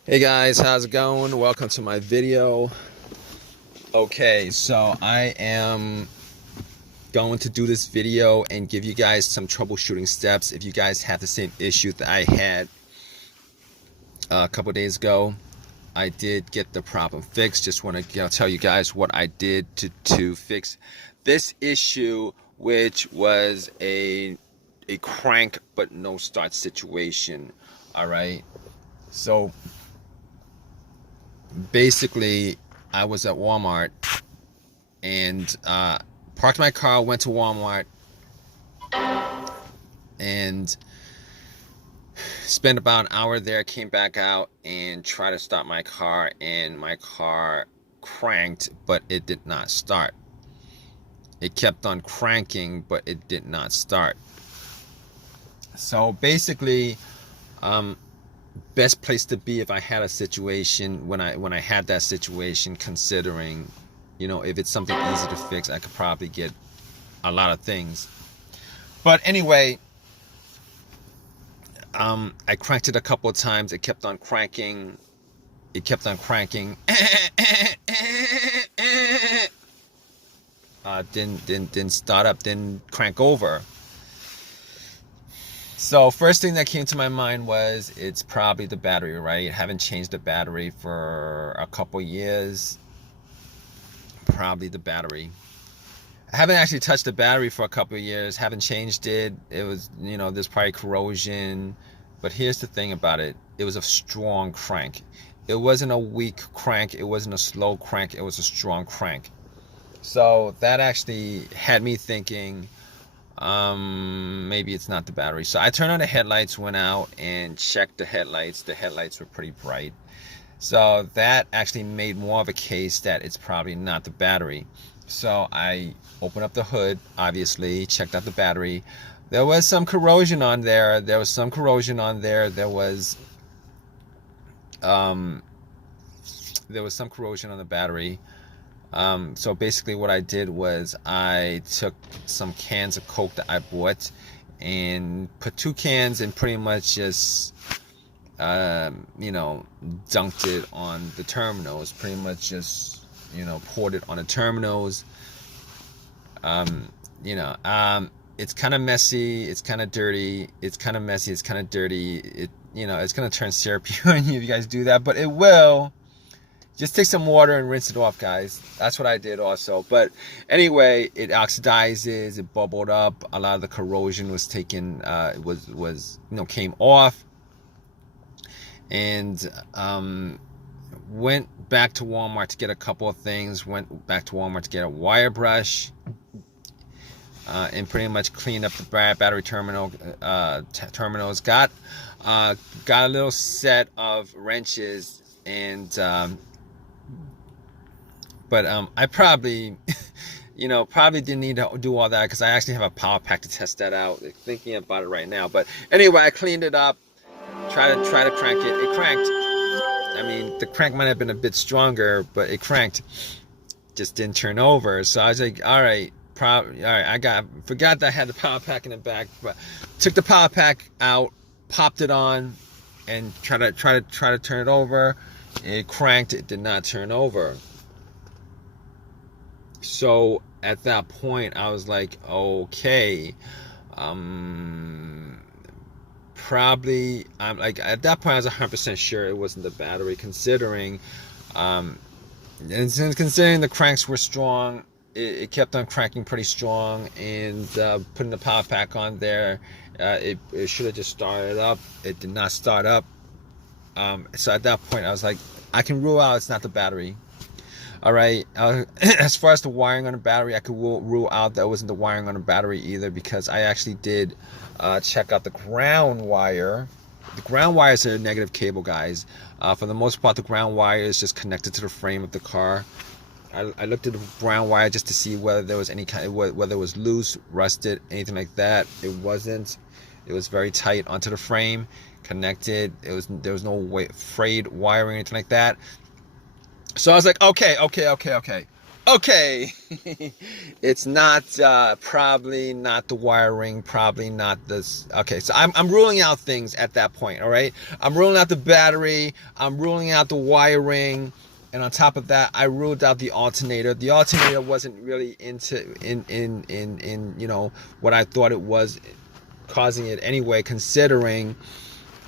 Hey guys, how's it going? Welcome to my video. Okay, so I am going to do this video and give you guys some troubleshooting steps if you guys have the same issue that I had a couple days ago. I did get the problem fixed. Just want to tell you guys what I did to fix this issue, which was a crank but no start situation. All right, so basically I was at Walmart and parked my car, went to Walmart and spent about an hour there, came back out and tried to start my car, and my car cranked, but it did not start. It kept on cranking, but it did not start. So basically, best place to be if I had a situation when I had that situation, considering, if it's something easy to fix, I could probably get a lot of things. But anyway, I cranked it a couple of times. It kept on cranking. Didn't start up, didn't crank over. So first thing that came to my mind was it's probably the battery, right? I haven't changed the battery for a couple years. Probably the battery. I haven't actually touched the battery for a couple of years. Haven't changed it. It was, there's probably corrosion. But here's the thing about it. It was a strong crank. It wasn't a weak crank. It wasn't a slow crank. It was a strong crank. So that actually had me thinking, maybe it's not the battery. So I turned on the headlights, went out and checked the headlights. The headlights were pretty bright. So that actually made more of a case that it's probably not the battery. So I opened up the hood, obviously, checked out the battery. There was some corrosion on there. There was some corrosion on there. There was some corrosion on the battery. So basically what I did was I took some cans of Coke that I bought and put 2 cans and pretty much just, dunked it on the terminals. Pretty much just, poured it on the terminals. It's kind of messy. It's kind of dirty. It's kind of messy. It's kind of dirty. It's going to turn syrupy when you guys do that, but it will. Just take some water and rinse it off, guys. That's what I did also. But anyway, it oxidizes, it bubbled up. A lot of the corrosion was taken, came off. And went back to Walmart to get a couple of things. Went back to Walmart to get a wire brush. And pretty much cleaned up the battery terminals. Got a little set of wrenches and but I probably didn't need to do all that because I actually have a power pack to test that out. Thinking about it right now. But anyway, I cleaned it up, try to crank it. It cranked. I mean, the crank might have been a bit stronger, but it cranked. Just didn't turn over. So I was like, all right. I forgot that I had the power pack in the back, but took the power pack out, popped it on, and try to turn it over. It cranked. It did not turn over. So at that point, I was like, okay, probably. I'm like, at that point, I was 100% sure it wasn't the battery, considering the cranks were strong. It kept on cranking pretty strong, and putting the power pack on there, it should have just started up. It did not start up. So at that point, I was like, I can rule out it's not the battery. All right. As far as the wiring on the battery, I could rule out that it wasn't the wiring on the battery either, because I actually did check out the ground wire. The ground wire is a negative cable, guys. For the most part, the ground wire is just connected to the frame of the car. I looked at the ground wire just to see whether there was whether it was loose, rusted, anything like that. It wasn't. It was very tight onto the frame, connected. There was no frayed wiring or anything like that. So I was like, okay. Okay, it's not probably not the wiring, probably not this. Okay, so I'm ruling out things at that point. All right, I'm ruling out the battery, I'm ruling out the wiring, and on top of that, I ruled out the alternator. The alternator wasn't really in what I thought it was causing it anyway, considering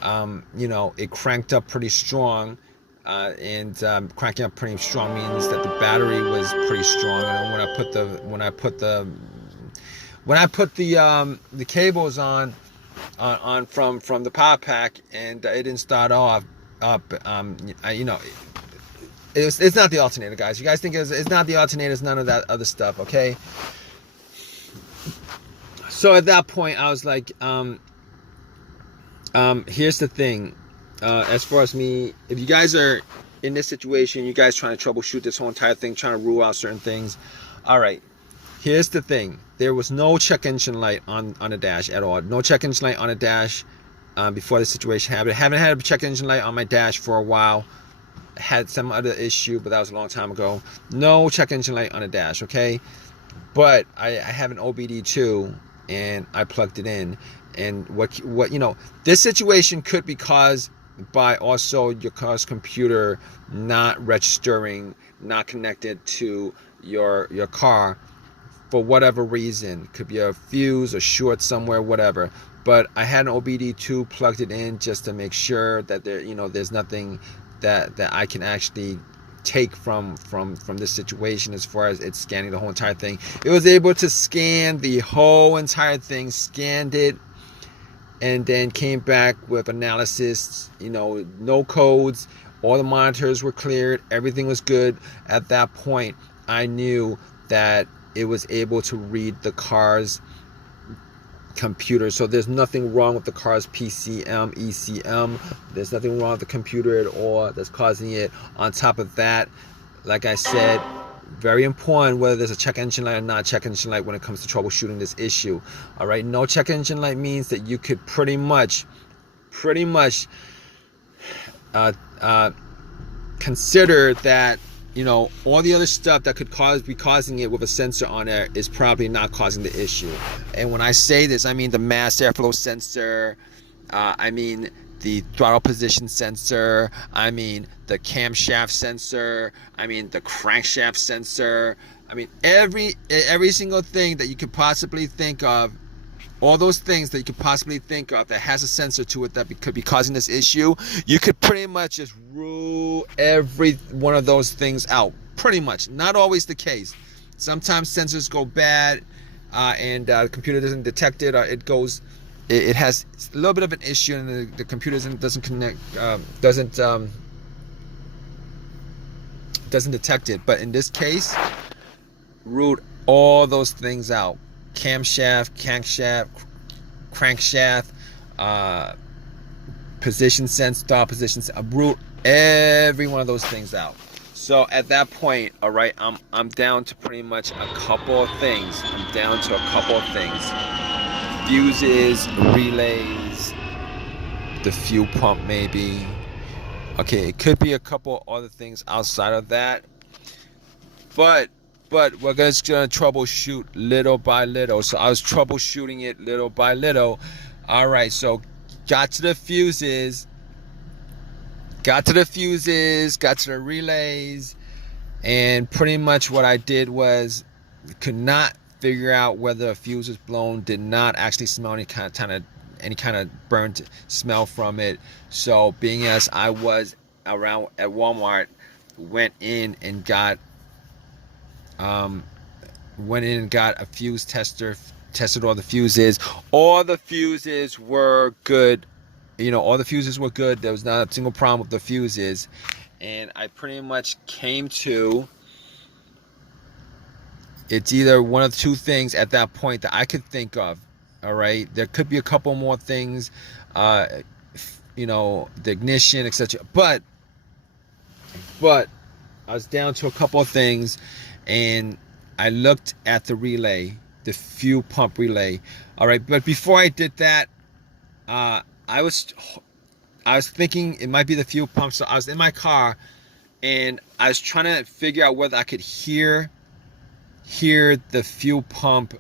it cranked up pretty strong. And cranking up pretty strong means that the battery was pretty strong. And when I put the cables on from the power pack, and it didn't start off up, it's not the alternator, guys. You guys think it's not the alternator? It's none of that other stuff. Okay. So at that point, I was like, here's the thing. As far as me, if you guys are in this situation, you guys trying to troubleshoot this whole entire thing, trying to rule out certain things. All right, here's the thing. There was no check engine light on the dash at all. No check engine light on the dash before the situation happened. I haven't had a check engine light on my dash for a while. I had some other issue, but that was a long time ago. No check engine light on the dash, okay? But I have an OBD2, and I plugged it in. And what this situation could be caused by also your car's computer not registering, not connected to your car for whatever reason. Could be a fuse, a short somewhere, whatever. But I had an OBD2, plugged it in just to make sure that there's nothing that I can actually take from this situation as far as it's scanning the whole entire thing. It was able to scan the whole entire thing, scanned it, and then came back with analysis, no codes, all the monitors were cleared, everything was good. At that point, I knew that it was able to read the car's computer. So there's nothing wrong with the car's PCM, ECM. There's nothing wrong with the computer at all that's causing it. On top of that, like I said, very important whether there's a check engine light or not check engine light when it comes to troubleshooting this issue. All right, no check engine light means that you could pretty much consider that all the other stuff that could be causing it with a sensor on there is probably not causing the issue. And when I say this, I mean the mass airflow sensor, I mean the throttle position sensor, I mean the camshaft sensor, I mean the crankshaft sensor, I mean every single thing that you could possibly think of. All those things that you could possibly think of that has a sensor to it that could be causing this issue, you could pretty much just rule every one of those things out. Pretty much. Not always the case. Sometimes sensors go bad and the computer doesn't detect it, or it has a little bit of an issue and the computer doesn't connect, doesn't detect it. But in this case, ruled all those things out. Camshaft, crankshaft, position sense, throttle position sense. I ruled every one of those things out. So at that point, all right, I'm down to pretty much a couple of things. Fuses, relays, the fuel pump maybe. Okay, it could be a couple other things outside of that. But we're just going to troubleshoot little by little. So I was troubleshooting it little by little. All right, so got to the fuses, got to the relays, and pretty much what I did was could not figure out whether a fuse was blown, did not actually smell any kind of burnt smell from it. So being as I was around at Walmart, went in and got a fuse tester, tested all the fuses. All the fuses were good. All the fuses were good. There was not a single problem with the fuses. And I pretty much came to, it's either one of two things at that point that I could think of. All right, there could be a couple more things, the ignition, etc. But I was down to a couple of things, and I looked at the relay, the fuel pump relay. All right, but before I did that, I was thinking it might be the fuel pump. So I was in my car, and I was trying to figure out whether I could hear hear the fuel pump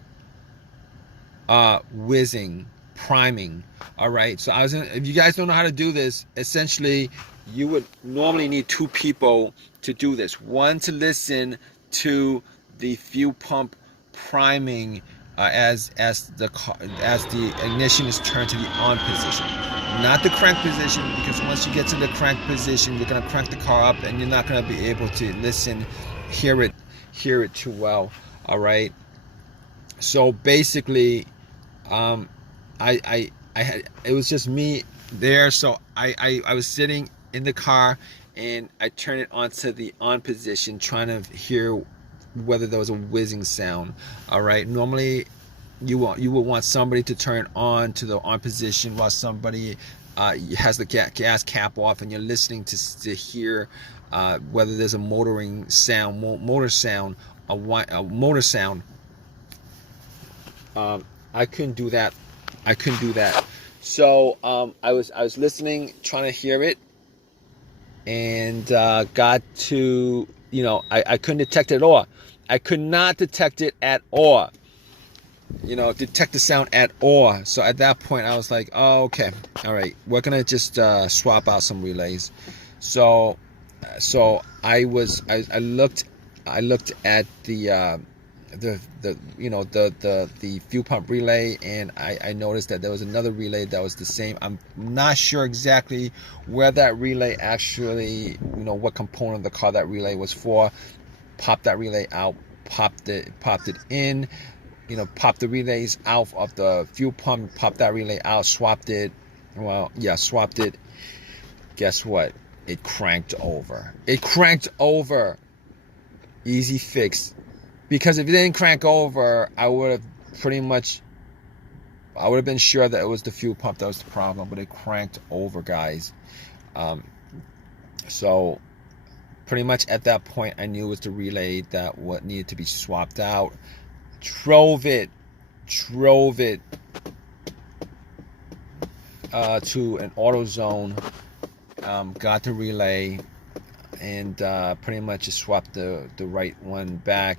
whizzing, priming. All right, so if you guys don't know how to do this, essentially you would normally need two people to do this. One to listen to the fuel pump priming as the ignition is turned to the on position, not the crank position, because once you get to the crank position, you're gonna crank the car up and you're not gonna be able to hear it too well. All right, so basically I had, it was just me there, so I was sitting in the car and I turned it onto the on position, trying to hear whether there was a whizzing sound. All right, normally you would want somebody to turn on to the on position while somebody has the gas cap off, and you're listening to hear whether there's a motor sound. I couldn't do that. So I was listening, trying to hear it, and got to, I couldn't detect it at all. I could not detect it at all. Detect the sound at all. So at that point, I was like, oh, okay, all right, we're gonna just swap out some relays. So I looked at the fuel pump relay, and I noticed that there was another relay that was the same. I'm not sure exactly where that relay actually, what component of the car that relay was for. Popped that relay out, popped it in, popped the relays out of the fuel pump, popped that relay out, swapped it. Swapped it. Guess what? It cranked over. Easy fix. Because if it didn't crank over, I would have been sure that it was the fuel pump that was the problem, but it cranked over, guys. So pretty much at that point, I knew it was the relay that what needed to be swapped out. Drove it to an AutoZone, got the relay, and pretty much just swapped the right one back,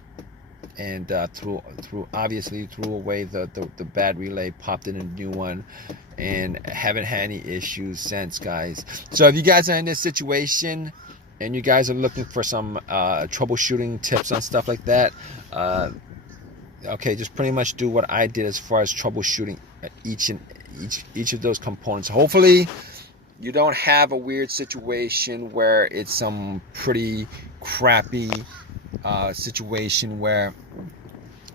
and threw away the bad relay, popped in a new one, and haven't had any issues since, guys. So if you guys are in this situation and you guys are looking for some troubleshooting tips on stuff like that, okay, just pretty much do what I did as far as troubleshooting each of those components. Hopefully you don't have a weird situation where it's some pretty crappy situation where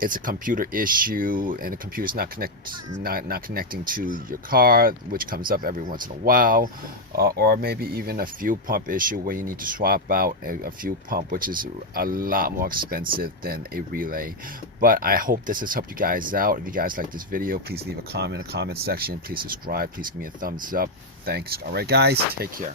it's a computer issue and the computer's not connecting to your car, which comes up every once in a while, or maybe even a fuel pump issue where you need to swap out a fuel pump, which is a lot more expensive than a relay. But I hope this has helped you guys out. If you guys like this video, please leave a comment in the comment section. Please subscribe. Please give me a thumbs up. Thanks. All right, guys, take care.